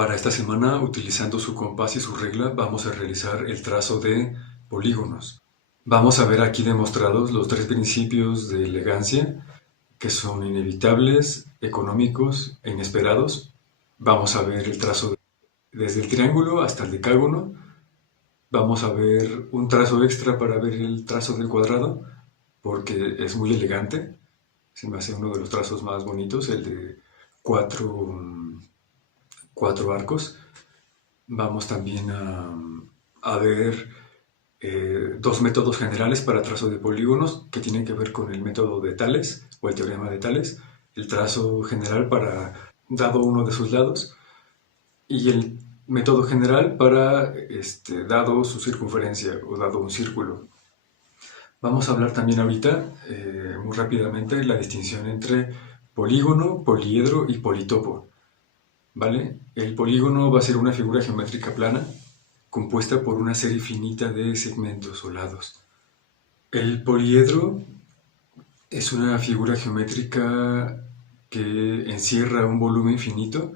Para esta semana, utilizando su compás y su regla, vamos a realizar el trazo de polígonos. Vamos a ver aquí demostrados los tres principios de elegancia, que son inevitables, económicos e inesperados. Vamos a ver el trazo desde el triángulo hasta el decágono. Vamos a ver un trazo extra para ver el trazo del cuadrado, porque es muy elegante. Se me hace uno de los trazos más bonitos, el de cuatro arcos. Vamos también a ver dos métodos generales para trazo de polígonos que tienen que ver con el método de Tales o el teorema de Tales, el trazo general para dado uno de sus lados y el método general para dado su circunferencia o dado un círculo. Vamos a hablar también ahorita, muy rápidamente, la distinción entre polígono, poliedro y politopo. ¿Vale? El polígono va a ser una figura geométrica plana compuesta por una serie finita de segmentos o lados. El poliedro es una figura geométrica que encierra un volumen finito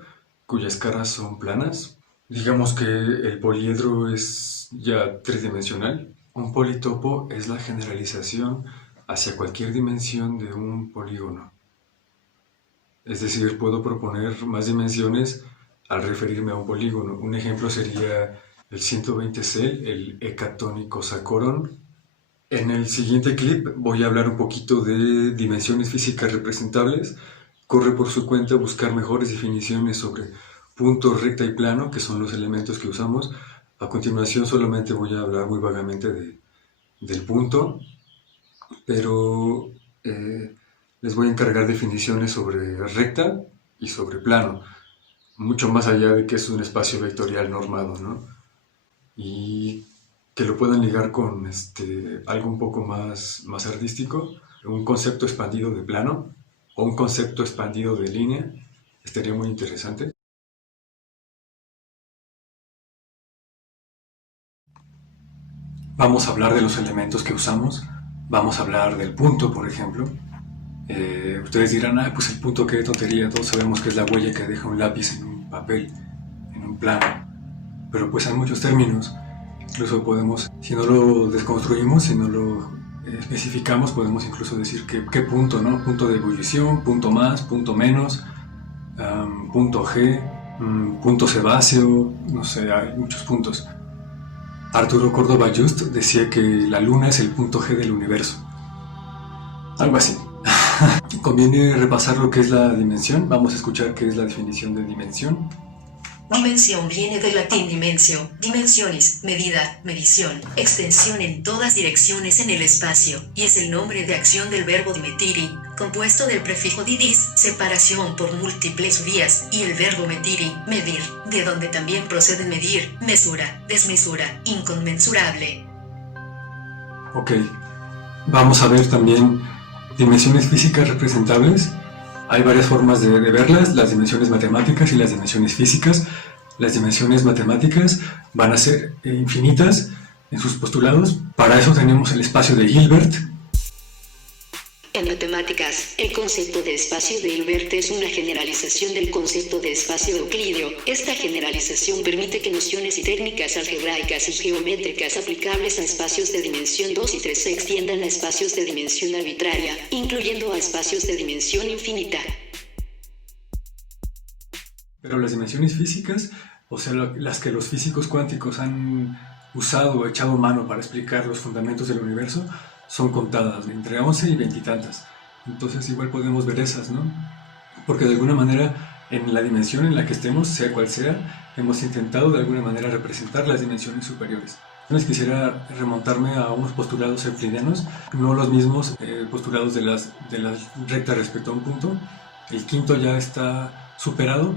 cuyas caras son planas. Digamos que el poliedro es ya tridimensional. Un politopo es la generalización hacia cualquier dimensión de un polígono. Es decir, puedo proponer más dimensiones al referirme a un polígono. Un ejemplo sería el 120 cel, el hecatonicosacórón. En el siguiente clip voy a hablar un poquito de dimensiones físicas representables. Corre por su cuenta buscar mejores definiciones sobre punto, recta y plano, que son los elementos que usamos. A continuación solamente voy a hablar muy vagamente del punto, pero les voy a encargar definiciones sobre recta y sobre plano, mucho más allá de que es un espacio vectorial normado, ¿no? Y que lo puedan ligar con algo un poco más artístico, un concepto expandido de plano o un concepto expandido de línea, estaría muy interesante. Vamos a hablar de los elementos que usamos, vamos a hablar del punto, por ejemplo. Ustedes dirán, pues el punto, qué tontería, todos sabemos que es la huella que deja un lápiz en un papel, en un plano. Pero pues hay muchos términos, incluso podemos, si no lo desconstruimos, si no lo especificamos, podemos incluso decir qué punto, ¿no? Punto de ebullición, punto más, punto menos, punto G, punto sebáceo, no sé, hay muchos puntos. Arturo Córdoba Just decía que la luna es el punto G del universo. Algo así. Conviene repasar lo que es la dimensión. Vamos a escuchar qué es la definición de dimensión. Dimensión viene del latín dimensio, dimensiones, medida, medición, extensión en todas direcciones en el espacio, y es el nombre de acción del verbo dimetiri, compuesto del prefijo didis, separación por múltiples vías, y el verbo metiri, medir, de donde también procede medir, mesura, desmesura, inconmensurable. Ok, vamos a ver también dimensiones físicas representables. Hay varias formas de verlas, las dimensiones matemáticas y las dimensiones físicas. Las dimensiones matemáticas van a ser infinitas en sus postulados. Para eso tenemos el espacio de Hilbert. En matemáticas, el concepto de espacio de Hilbert es una generalización del concepto de espacio euclídeo. Esta generalización permite que nociones y técnicas algebraicas y geométricas aplicables a espacios de dimensión 2 y 3 se extiendan a espacios de dimensión arbitraria, incluyendo a espacios de dimensión infinita. Pero las dimensiones físicas, o sea, las que los físicos cuánticos han usado o echado mano para explicar los fundamentos del universo, son contadas, entre 11 y 20 y tantas. Entonces igual podemos ver esas, ¿no? Porque de alguna manera, en la dimensión en la que estemos, sea cual sea, hemos intentado de alguna manera representar las dimensiones superiores. Entonces quisiera remontarme a unos postulados euclidianos, no los mismos postulados de las rectas respecto a un punto. El quinto ya está superado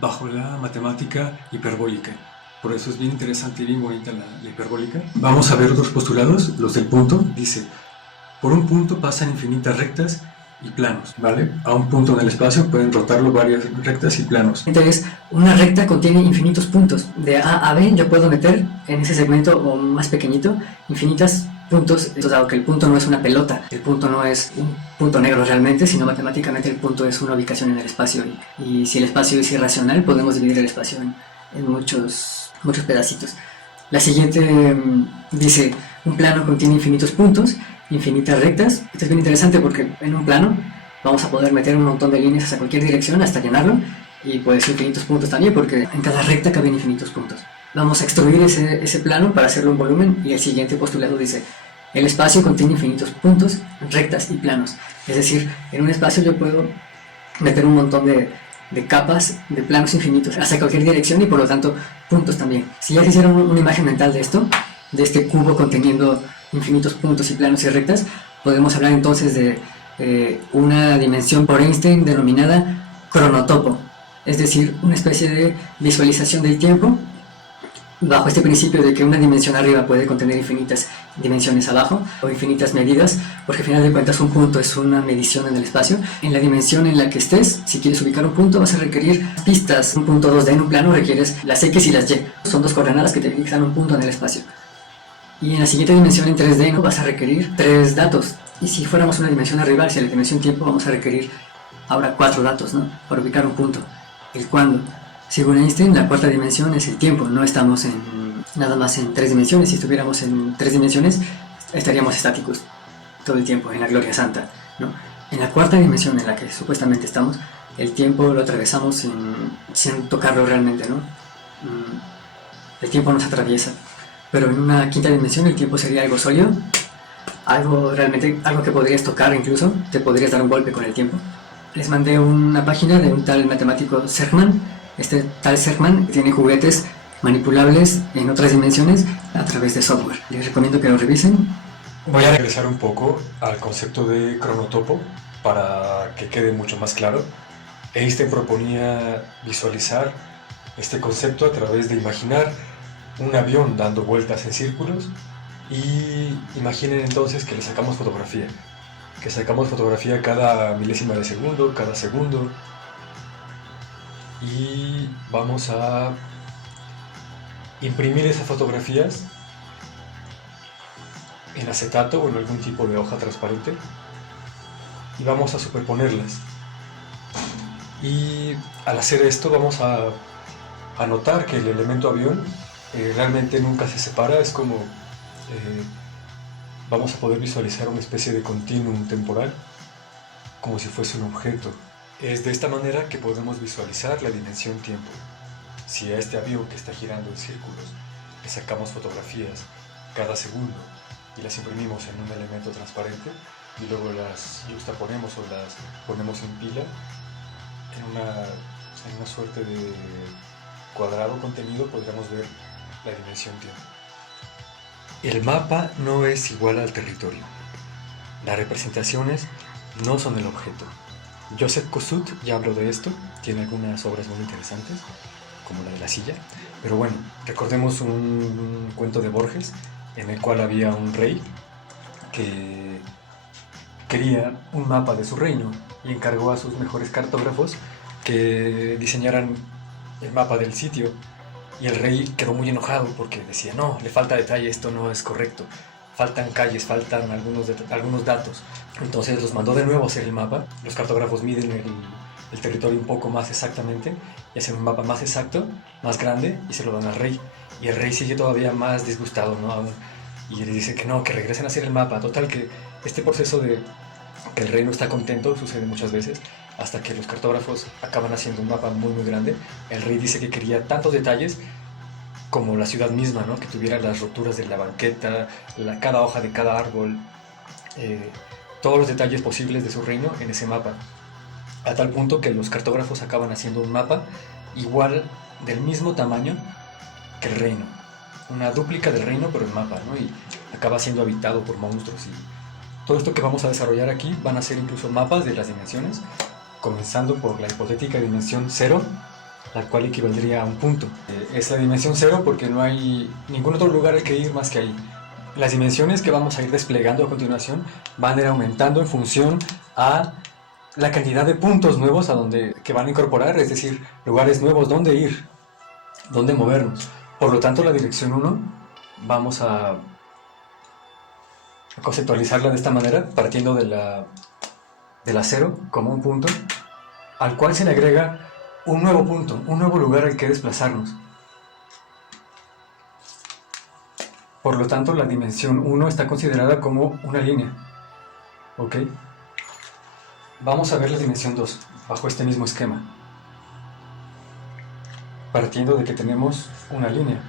bajo la matemática hiperbólica. Por eso es bien interesante y bien bonita la hiperbólica. Vamos a ver otros postulados, los del punto. Dice, por un punto pasan infinitas rectas y planos, ¿vale? A un punto en el espacio pueden rotarlo varias rectas y planos. Entonces, una recta contiene infinitos puntos. De A a B yo puedo meter en ese segmento o más pequeñito infinitas puntos, dado que el punto no es una pelota, el punto no es un punto negro realmente, sino matemáticamente el punto es una ubicación en el espacio. Y si el espacio es irracional, podemos dividir el espacio en muchos pedacitos. La siguiente dice, un plano contiene infinitos puntos, infinitas rectas. Esto es bien interesante porque en un plano vamos a poder meter un montón de líneas hacia cualquier dirección hasta llenarlo, y pues infinitos puntos también, porque en cada recta caben infinitos puntos. Vamos a extruir ese plano para hacerlo en volumen, y el siguiente postulado dice, el espacio contiene infinitos puntos, rectas y planos. Es decir, en un espacio yo puedo meter un montón de capas, de planos infinitos, hacia cualquier dirección, y por lo tanto puntos también. Si ya se hicieron una imagen mental de esto, de este cubo conteniendo infinitos puntos y planos y rectas, podemos hablar entonces de una dimensión por Einstein denominada cronotopo, es decir, una especie de visualización del tiempo bajo este principio de que una dimensión arriba puede contener infinitas dimensiones abajo, o infinitas medidas, porque al final de cuentas un punto es una medición en el espacio. En la dimensión en la que estés, si quieres ubicar un punto, vas a requerir pistas. Un punto 2D en un plano requieres las X y las Y, son dos coordenadas que te indican un punto en el espacio. Y en la siguiente dimensión en 3D, ¿no?, vas a requerir 3 datos. Y si fuéramos una dimensión arriba, hacia la dimensión tiempo, vamos a requerir ahora 4 datos, ¿no?, para ubicar un punto. El cuándo. Según Einstein, la cuarta dimensión es el tiempo. No estamos nada más en 3 dimensiones. Si estuviéramos en 3 dimensiones, estaríamos estáticos todo el tiempo, en la gloria santa, ¿no? En la cuarta dimensión en la que supuestamente estamos, el tiempo lo atravesamos sin tocarlo realmente, ¿no? El tiempo nos atraviesa. Pero en una quinta dimensión el tiempo sería algo sólido, algo que podrías tocar incluso, te podrías dar un golpe con el tiempo. Les mandé una página de un tal matemático Sergman. Este tal Sergman tiene juguetes manipulables en otras dimensiones a través de software. Les recomiendo que lo revisen. Voy a regresar un poco al concepto de cronotopo para que quede mucho más claro. Einstein proponía visualizar este concepto a través de imaginar un avión dando vueltas en círculos, y imaginen entonces que le sacamos fotografía. Cada milésima de segundo, cada segundo, y vamos a imprimir esas fotografías en acetato o en algún tipo de hoja transparente, y vamos a superponerlas. Y al hacer esto vamos a notar que el elemento avión realmente nunca se separa. Es como vamos a poder visualizar una especie de continuum temporal, como si fuese un objeto. Es de esta manera que podemos visualizar la dimensión tiempo. Si a este avión que está girando en círculos le sacamos fotografías cada segundo y las imprimimos en un elemento transparente, y luego las yuxtaponemos o las ponemos en pila en una suerte de cuadrado contenido, podríamos ver la dimensión tiempo. El mapa no es igual al territorio. Las representaciones no son el objeto. Joseph Kosuth ya habló de esto, tiene algunas obras muy interesantes, como la de la silla. Pero bueno, recordemos un cuento de Borges, en el cual había un rey que quería un mapa de su reino y encargó a sus mejores cartógrafos que diseñaran el mapa del sitio. Y el rey quedó muy enojado porque decía, no, le falta detalle, esto no es correcto, faltan calles, faltan algunos datos. Entonces los mandó de nuevo a hacer el mapa. Los cartógrafos miden el territorio un poco más exactamente y hacen un mapa más exacto, más grande, y se lo dan al rey. Y el rey sigue todavía más disgustado, ¿no? Y le dice que no, que regresen a hacer el mapa. Total, que este proceso de que el rey no está contento sucede muchas veces, hasta que los cartógrafos acaban haciendo un mapa muy muy grande. El rey dice que quería tantos detalles como la ciudad misma, ¿no? Que tuviera las roturas de la banqueta, cada hoja de cada árbol, todos los detalles posibles de su reino en ese mapa, a tal punto que los cartógrafos acaban haciendo un mapa igual, del mismo tamaño que el reino, una dúplica del reino pero en mapa, ¿no? Y acaba siendo habitado por monstruos. Y todo esto que vamos a desarrollar aquí van a ser incluso mapas de las dimensiones, comenzando por la hipotética dimensión 0, la cual equivaldría a un punto. Es la dimensión 0 porque no hay ningún otro lugar al que ir más que ahí. Las dimensiones que vamos a ir desplegando a continuación van a ir aumentando en función a la cantidad de puntos nuevos que van a incorporar, es decir, lugares nuevos donde ir, donde movernos. Por lo tanto, la dirección 1 vamos a conceptualizarla de esta manera, partiendo de la 0 como un punto, al cual se le agrega un nuevo punto, un nuevo lugar al que desplazarnos. Por lo tanto, la dimensión 1 está considerada como una línea. ¿Ok? Vamos a ver la dimensión 2, bajo este mismo esquema. Partiendo de que tenemos una línea.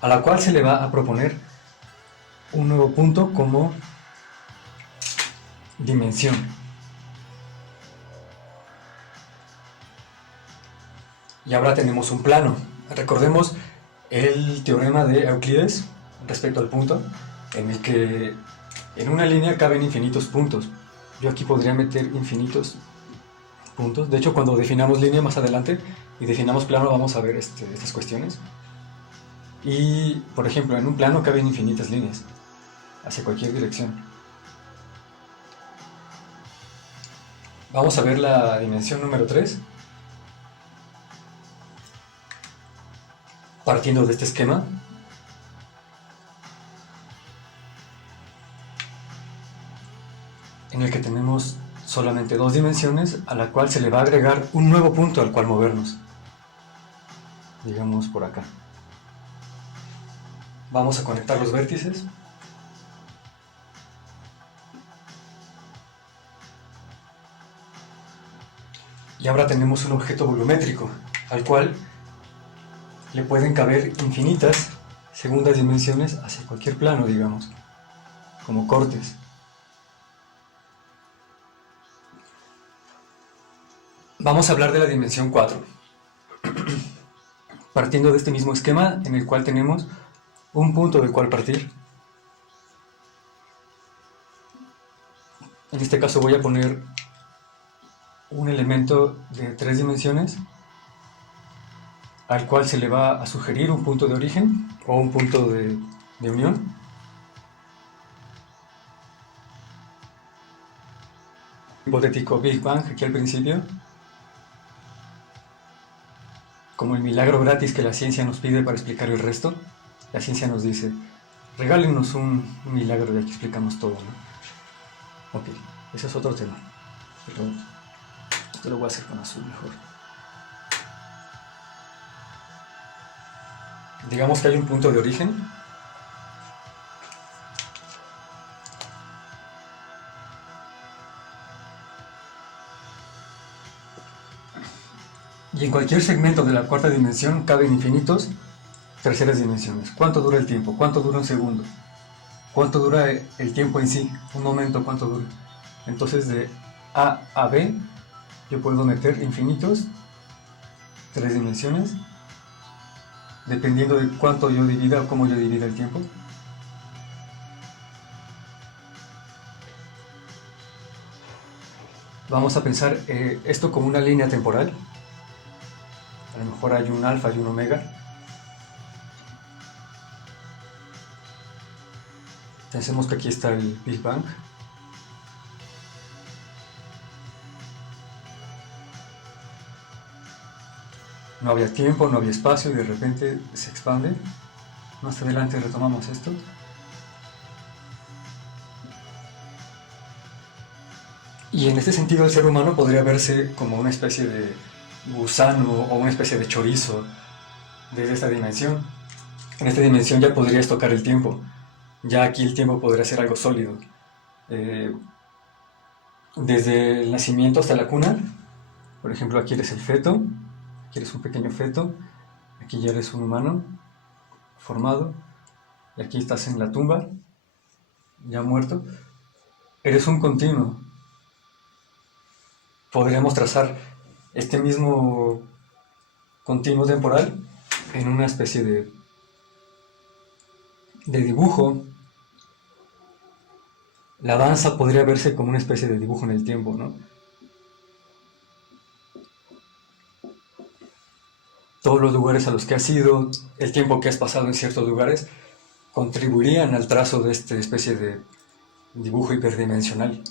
A la cual se le va a proponer un nuevo punto como dimensión. Y ahora tenemos un plano. Recordemos el teorema de Euclides respecto al punto, en el que en una línea caben infinitos puntos. Yo aquí podría meter infinitos puntos. De hecho, cuando definamos línea más adelante y definamos plano, vamos a ver estas cuestiones. Y, por ejemplo, en un plano caben infinitas líneas hacia cualquier dirección. Vamos a ver la dimensión número 3. Partiendo de este esquema, en el que tenemos solamente 2 dimensiones, a la cual se le va a agregar un nuevo punto al cual movernos. Digamos por acá. Vamos a conectar los vértices. Y ahora tenemos un objeto volumétrico, al cual le pueden caber infinitas segundas dimensiones hacia cualquier plano, digamos, como cortes. Vamos a hablar de la dimensión 4, partiendo de este mismo esquema en el cual tenemos un punto del cual partir. En este caso voy a poner un elemento de 3 dimensiones al cual se le va a sugerir un punto de origen o un punto de unión. Hipotético Big Bang aquí al principio, como el milagro gratis que la ciencia nos pide para explicar el resto. La ciencia nos dice, regálenos un milagro y aquí explicamos todo, ¿no? Ok, ese es otro tema, pero esto lo voy a hacer con azul mejor. Digamos que hay un punto de origen. Y en cualquier segmento de la cuarta dimensión caben infinitos terceras dimensiones. ¿Cuánto dura el tiempo? ¿Cuánto dura un segundo? ¿Cuánto dura el tiempo en sí? Un momento, ¿cuánto dura? Entonces de A a B yo puedo meter infinitos 3 dimensiones, dependiendo de cuánto yo divida o cómo yo divida el tiempo. Vamos a pensar esto como una línea temporal. A lo mejor hay un alfa y un omega. Pensemos que aquí está el Big Bang. No había tiempo, no había espacio y de repente se expande. Más adelante retomamos esto. Y en este sentido el ser humano podría verse como una especie de gusano o una especie de chorizo desde esta dimensión. En esta dimensión ya podrías tocar el tiempo. Ya aquí el tiempo podría ser algo sólido. Desde el nacimiento hasta la cuna, por ejemplo, aquí eres el feto, aquí eres un pequeño feto, aquí ya eres un humano formado, y aquí estás en la tumba, ya muerto. Eres un continuo. Podríamos trazar este mismo continuo temporal en una especie de dibujo. La danza podría verse como una especie de dibujo en el tiempo, ¿no? Todos los lugares a los que has ido, el tiempo que has pasado en ciertos lugares, contribuirían al trazo de esta especie de dibujo hiperdimensional.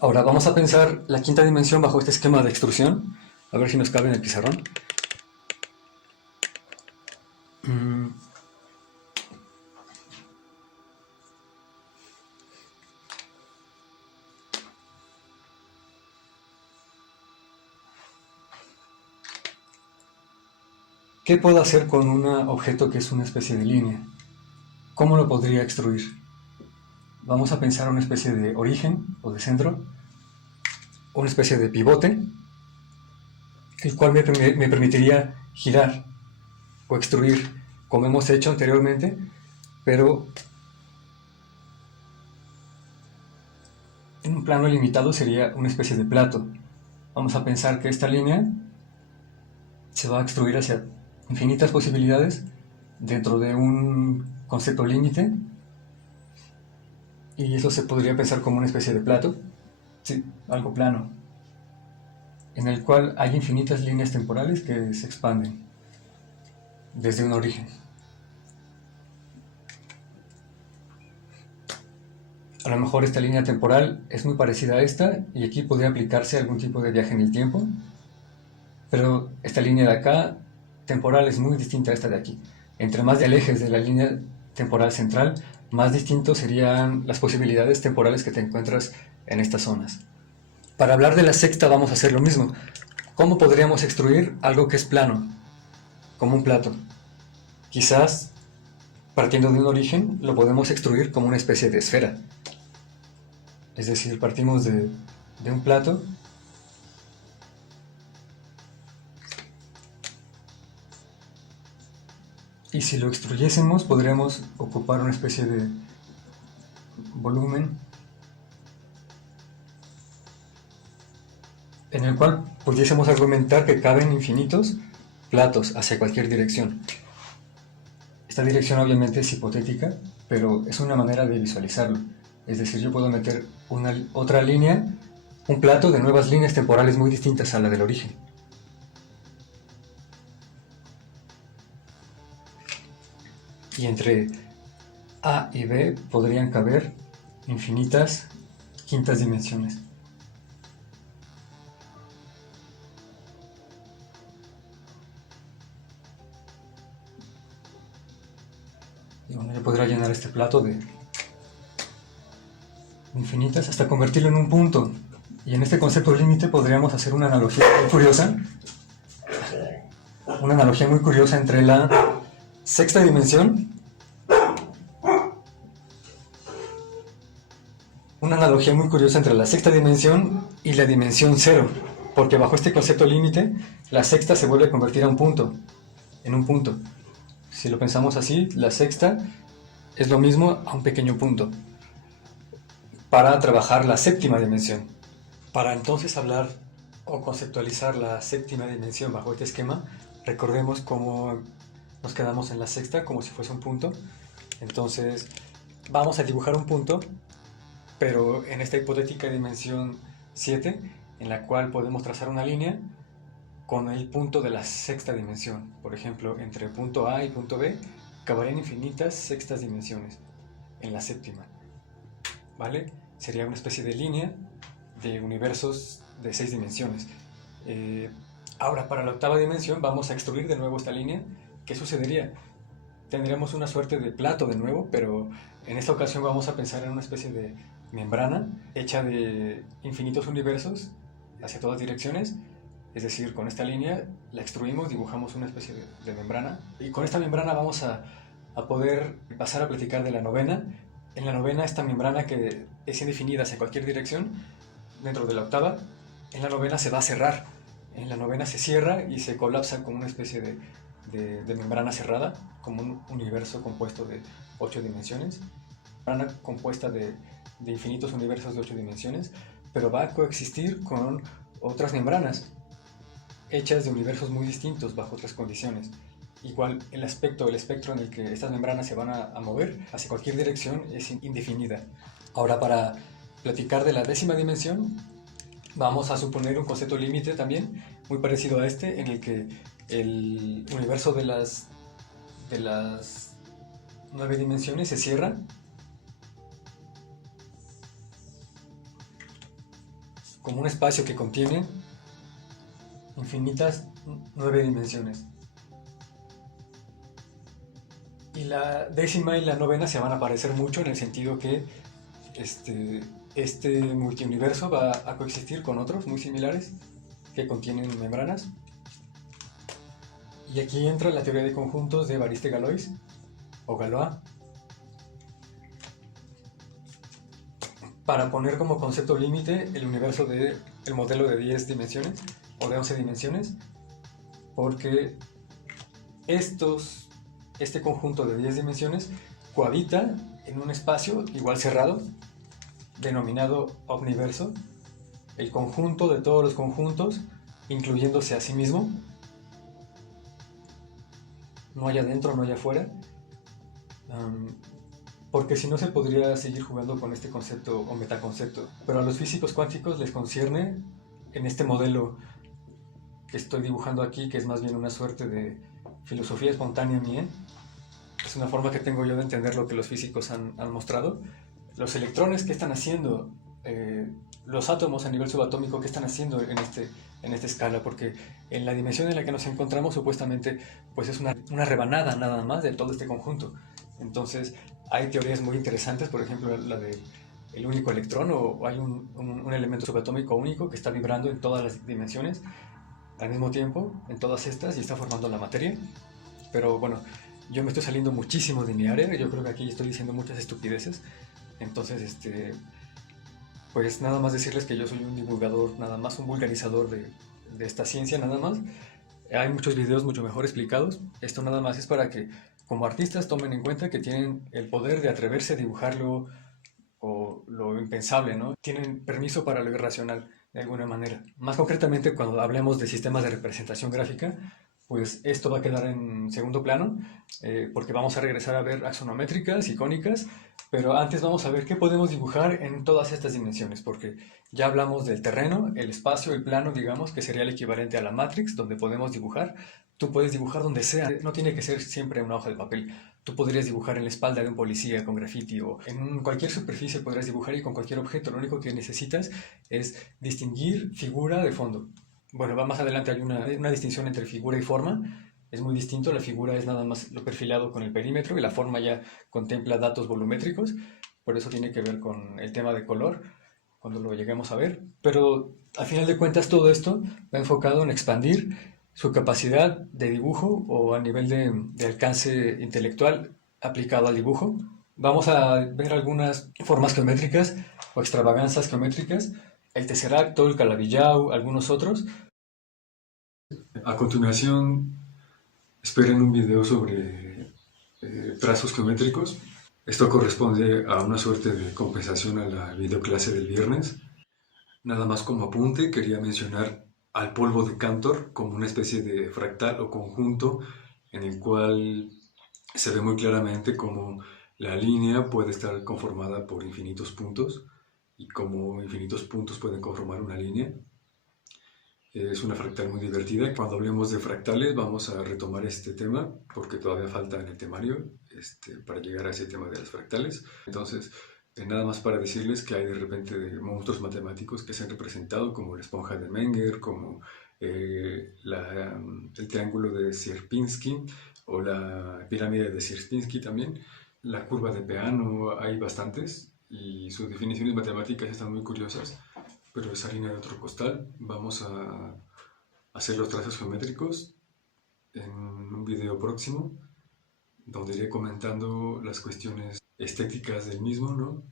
Ahora vamos a pensar la quinta dimensión bajo este esquema de extrusión, a ver si nos cabe en el pizarrón. ¿Qué puedo hacer con un objeto que es una especie de línea? ¿Cómo lo podría extruir? Vamos a pensar una especie de origen o de centro, una especie de pivote, el cual me permitiría girar o extruir como hemos hecho anteriormente, pero en un plano limitado sería una especie de plato. Vamos a pensar que esta línea se va a extruir hacia infinitas posibilidades dentro de un concepto límite, y eso se podría pensar como una especie de plato, sí, algo plano, en el cual hay infinitas líneas temporales que se expanden desde un origen. A lo mejor esta línea temporal es muy parecida a esta y aquí podría aplicarse algún tipo de viaje en el tiempo, pero esta línea de acá temporal es muy distinta a esta de aquí. Entre más te alejes de la línea temporal central, más distintos serían las posibilidades temporales que te encuentras en estas zonas. Para hablar de la sexta vamos a hacer lo mismo. ¿Cómo podríamos extruir algo que es plano, como un plato? Quizás, partiendo de un origen, lo podemos extruir como una especie de esfera. Es decir, partimos de un plato y si lo extruyésemos podríamos ocupar una especie de volumen en el cual pudiésemos argumentar que caben infinitos platos hacia cualquier dirección. Esta dirección obviamente es hipotética, pero es una manera de visualizarlo. Es decir, yo puedo meter otra línea, un plato de nuevas líneas temporales muy distintas a la del origen. Y entre A y B podrían caber infinitas quintas dimensiones. Y bueno, yo podría llenar este plato de infinitas hasta convertirlo en un punto. Y en este concepto límite podríamos hacer una analogía muy curiosa. Una analogía muy curiosa entre la sexta dimensión. Una analogía muy curiosa entre la sexta dimensión y la dimensión cero. Porque bajo este concepto límite, la sexta se vuelve a convertir a un punto. En un punto. Si lo pensamos así, la sexta es lo mismo a un pequeño punto. Para trabajar la séptima dimensión. Para entonces hablar o conceptualizar la séptima dimensión bajo este esquema, recordemos cómo nos quedamos en la sexta, como si fuese un punto. Entonces vamos a dibujar un punto, pero en esta hipotética dimensión 7, en la cual podemos trazar una línea con el punto de la sexta dimensión. Por ejemplo, entre punto A y punto B caberían infinitas sextas dimensiones en la séptima. ¿Vale? Sería una especie de línea de universos de 6 dimensiones. Ahora, para la octava dimensión vamos a extruir de nuevo esta línea. ¿Qué sucedería? Tendríamos una suerte de plato de nuevo, pero en esta ocasión vamos a pensar en una especie de membrana hecha de infinitos universos hacia todas direcciones. Es decir, con esta línea la extruimos, dibujamos una especie de membrana, y con esta membrana vamos a poder pasar a platicar de la novena. En la novena, esta membrana que es indefinida hacia cualquier dirección, dentro de la octava, en la novena se va a cerrar. En la novena se cierra y se colapsa como una especie de membrana cerrada, como un universo compuesto de 8 dimensiones. Membrana compuesta de infinitos universos de 8 dimensiones, pero va a coexistir con otras membranas, hechas de universos muy distintos bajo otras condiciones. Igual el espectro en el que estas membranas se van a mover hacia cualquier dirección es indefinida. Ahora, para platicar de la décima dimensión, vamos a suponer un concepto límite también, muy parecido a este, en el que el universo de las 9 dimensiones se cierra como un espacio que contiene infinitas 9 dimensiones. Y la décima y la novena se van a parecer mucho en el sentido que este multiuniverso va a coexistir con otros muy similares que contienen membranas. Y aquí entra la teoría de conjuntos de Évariste-Galois o Galois, para poner como concepto límite el universo del modelo de 10 dimensiones o de 11 dimensiones, porque este conjunto de 10 dimensiones cohabita en un espacio igual cerrado, denominado omniverso, el conjunto de todos los conjuntos, incluyéndose a sí mismo. No hay adentro, no hay afuera, porque si no se podría seguir jugando con este concepto o metaconcepto. Pero a los físicos cuánticos les concierne en este modelo que estoy dibujando aquí, que es más bien una suerte de filosofía espontánea mía. Es una forma que tengo yo de entender lo que los físicos han mostrado. Los electrones, ¿qué están haciendo? Los átomos a nivel subatómico, ¿qué están haciendo en esta escala? Porque en la dimensión en la que nos encontramos supuestamente pues es una rebanada nada más de todo este conjunto. Entonces hay teorías muy interesantes, por ejemplo la de el único electrón, o hay un elemento subatómico único que está vibrando en todas las dimensiones al mismo tiempo, en todas estas, y está formando la materia. Pero bueno, yo me estoy saliendo muchísimo de mi área, yo creo que aquí estoy diciendo muchas estupideces. Entonces, pues nada más decirles que yo soy un divulgador, nada más un vulgarizador de esta ciencia, nada más. Hay muchos videos mucho mejor explicados. Esto nada más es para que como artistas tomen en cuenta que tienen el poder de atreverse a dibujarlo o lo impensable, ¿no? Tienen permiso para lo irracional, de alguna manera. Más concretamente, cuando hablemos de sistemas de representación gráfica, pues esto va a quedar en segundo plano, porque vamos a regresar a ver axonométricas, icónicas, pero antes vamos a ver qué podemos dibujar en todas estas dimensiones, porque ya hablamos del terreno, el espacio, el plano, digamos, que sería el equivalente a la Matrix, donde podemos dibujar. Tú puedes dibujar donde sea, no tiene que ser siempre una hoja de papel. Tú podrías dibujar en la espalda de un policía con grafiti, o en cualquier superficie podrías dibujar, y con cualquier objeto. Lo único que necesitas es distinguir figura de fondo. Bueno, va más adelante, hay una distinción entre figura y forma. Es muy distinto, la figura es nada más lo perfilado con el perímetro y la forma ya contempla datos volumétricos, por eso tiene que ver con el tema de color, cuando lo lleguemos a ver. Pero al final de cuentas todo esto va enfocado en expandir su capacidad de dibujo, o a nivel de alcance intelectual aplicado al dibujo. Vamos a ver algunas formas geométricas o extravaganzas geométricas, el tesseracto, el calabillau, algunos otros. A continuación, esperen un video sobre trazos geométricos. Esto corresponde a una suerte de compensación a la videoclase del viernes. Nada más como apunte, quería mencionar al polvo de Cantor como una especie de fractal o conjunto en el cual se ve muy claramente cómo la línea puede estar conformada por infinitos puntos y cómo infinitos puntos pueden conformar una línea. Es una fractal muy divertida. Cuando hablemos de fractales vamos a retomar este tema porque todavía falta en el temario para llegar a ese tema de las fractales. Entonces, nada más para decirles que hay de repente monstruos matemáticos que se han representado, como la esponja de Menger, como el triángulo de Sierpinski o la pirámide de Sierpinski también. La curva de Peano, hay bastantes y sus definiciones matemáticas están muy curiosas, pero es harina de otro costal. Vamos a hacer los trazos geométricos en un video próximo, donde iré comentando las cuestiones estéticas del mismo, ¿no?